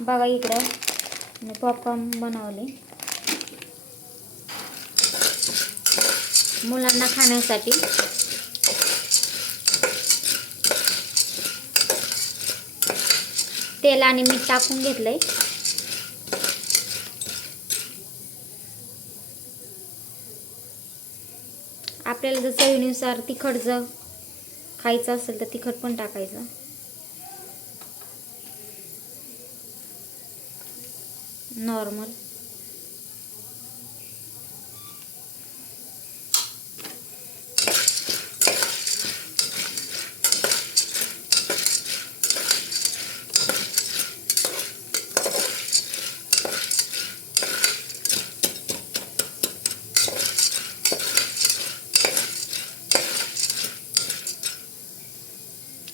बघा इकडं. मी पॉपकॉर्न बनवले. मुलांना खाण्यासाठी. तेल आणि मीठ टाकून घेतलंय. आपल्याला जर चवीनुसार तिखट जर खायचं असेल तर तिखट पण टाकायचं. नॉर्मल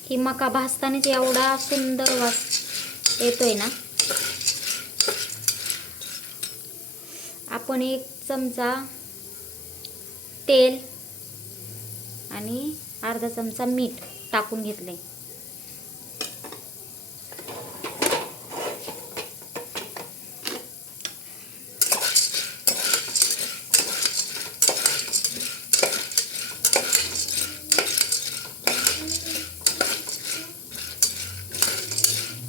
ही मका भाजतानाच एवढा सुंदर वास येतोय ना? आपण एक चमचा तेल आणि अर्धा चमचा मीठ टाकून घेतले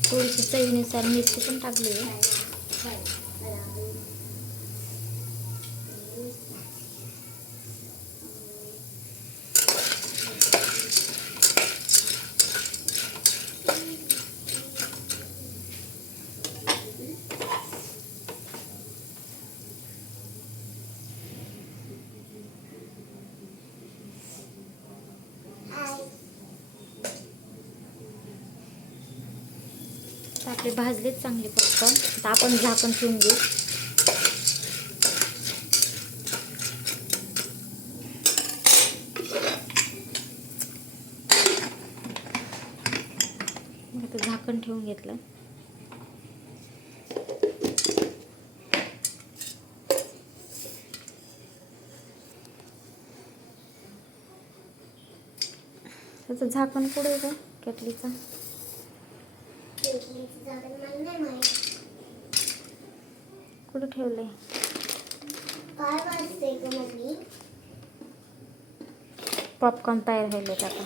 थोडीशी चवीनुसार मिरची पण टाकली आपले भाजलेच चांगले पॉपकॉर्न आता आपण झाकण ठेवून घेऊ. झाकण ठेवून घेतलं. त्याचं झाकण पुढे का कटलीचा. मम्मी? पॉपकॉर्न तयार व्हायले आता.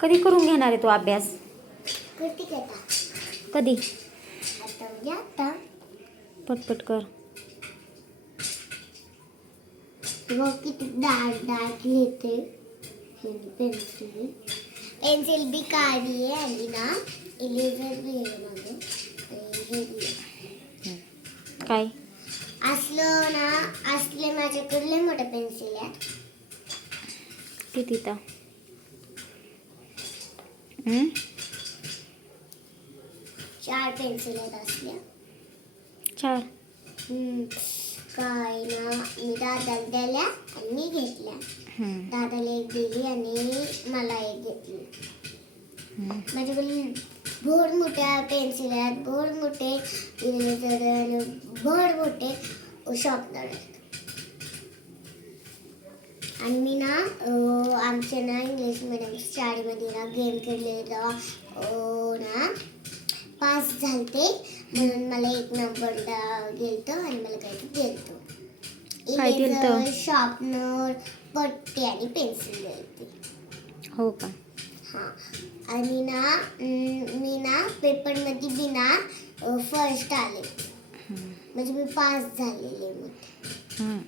कधी करून घेणार आहे तो अभ्यास? कधी? आता आता. पटपट कर. पेन्सिल. बी काढली आहे आणि ना इलेझर बी आहे आहे. काय? असलं ना असले माझ्याकडे लय मोठ्या पेन्सिल आहेत किती तर? चार पेन्सिल आहेत असल्या चार. काय ना मी दादाला दिल्या आणि मी घेतल्या हम्म. दादाला एक दिली आणि मला एक घेतली हम्म. भोर मोठ्या पेन्सिल आहेत भोर मोठे इरेजर आणि भर मोठे शॉर्पनर आहेत आणि मी ना आमच्या ना इंग्लिश मिडियम शाळेमध्ये ना गेम खेळले तेव्हा ना पास झालते. म्हणून मला एक नंबर गेलतो आणि मला काहीतरी दिलतो. काय दिलतं? इरेजर शॉर्पनर पट्टी आणि पेन्सिल दिलती हो का? हा. आणि ना अं, मी ना पेपरमध्ये बी ना फर्स्ट आले. म्हणजे मी पास झालेले. मग हम्म.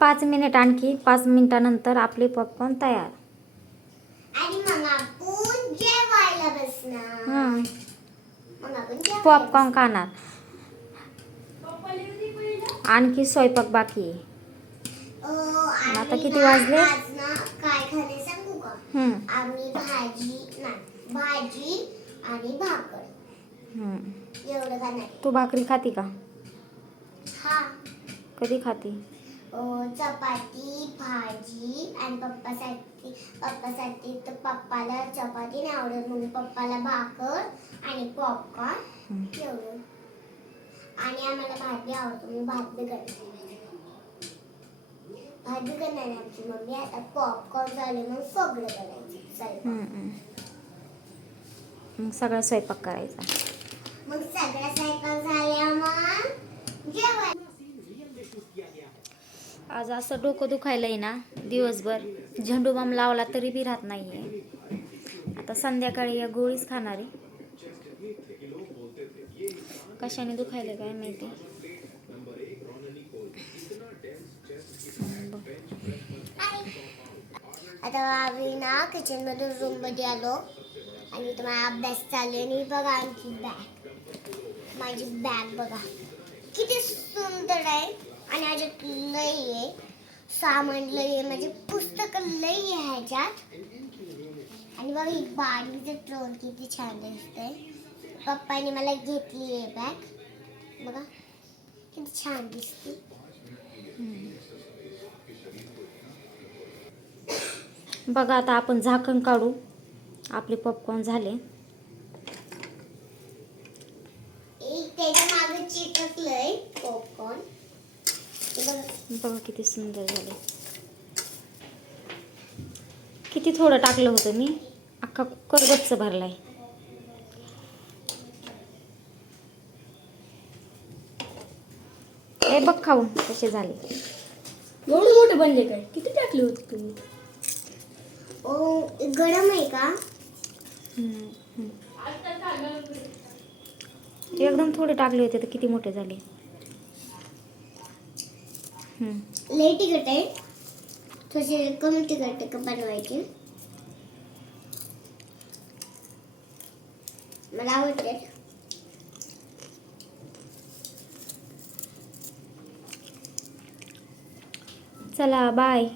पाच मिनिट आणखी पाच मिनिटानंतर आपले पॉपकॉर्न तयार. आणि मग आपण जेवायला बसणार. हं. मग आपण जेवायला पॉपकॉर्न खाणार. आणखी स्वयंपाक बाकी आहे. आता किती ना, वाजले? आज ना काय खाणे सांगू का? हम्म, आम्ही भाजी नाही भाजी आणि भाकर. हम्म. एवढं खाणार. आहे. तू भाकरी खाती का? हा. कधी खाती? चपाती भाजी आणि पप्पासाठी पप्पासाठी तर पप्पाला चपाती नाही आवडत म्हणून पप्पाला भाकर आणि पॉपकॉर्न. एवढं. आणि आम्हाला भात बी आवडतो म्हणून भात बी करते बी करणार आमची मम्मी आता पॉपकॉर्न झाले मग सगळं करायचं स्वयंपाक. मग सगळा स्वयंपाक करायचा. मग सगळं स्वयंपाक आज असं डोकं दुखायलंय ना दिवसभर. झेंडू बाम लावला तरी बी राहत नाही आहे आता संध्याकाळी या गोळीच खाणार. आहे कशाने दुखायलं काय माहिती? बघ. आता आम्ही ना किचन मधून रूममध्ये आलो. आणि तुम्हाला अभ्यास चालू आणि बघा आमची बॅग माझी बॅग बघा. किती सुंदर आहे. आणि ह्याच्यात लई आहे. सामान लई आहे. माझे पुस्तकं लई आहे ह्याच्यात. आणि बघा ही बाडीचं ट्रोन किती छान दिसतंय. पप्पाने मला घेतली आहे बॅग बघा किती छान दिसते. बघा आता आपण झाकण काढू. आपले पॉपकॉर्न झाले. एक त्याच्यामागे चिटकलंय पॉपकॉर्न बघा किती सुंदर झाले. किती थोडं टाकलं होतं मी. अख्खा कुकर गच्च भरलाय. हे बघ खाऊन कसे झाले. एवढे मोठे बनले काय? किती टाकले होते तुम्ही? ओ गरम आहे का? हम्म, हम्म. एकदम थोडे टाकले होते तर किती मोठे झाले. लई तिखट आहे थोडेसे कमी तिखट का बनवायचे मला आवडते चला बाय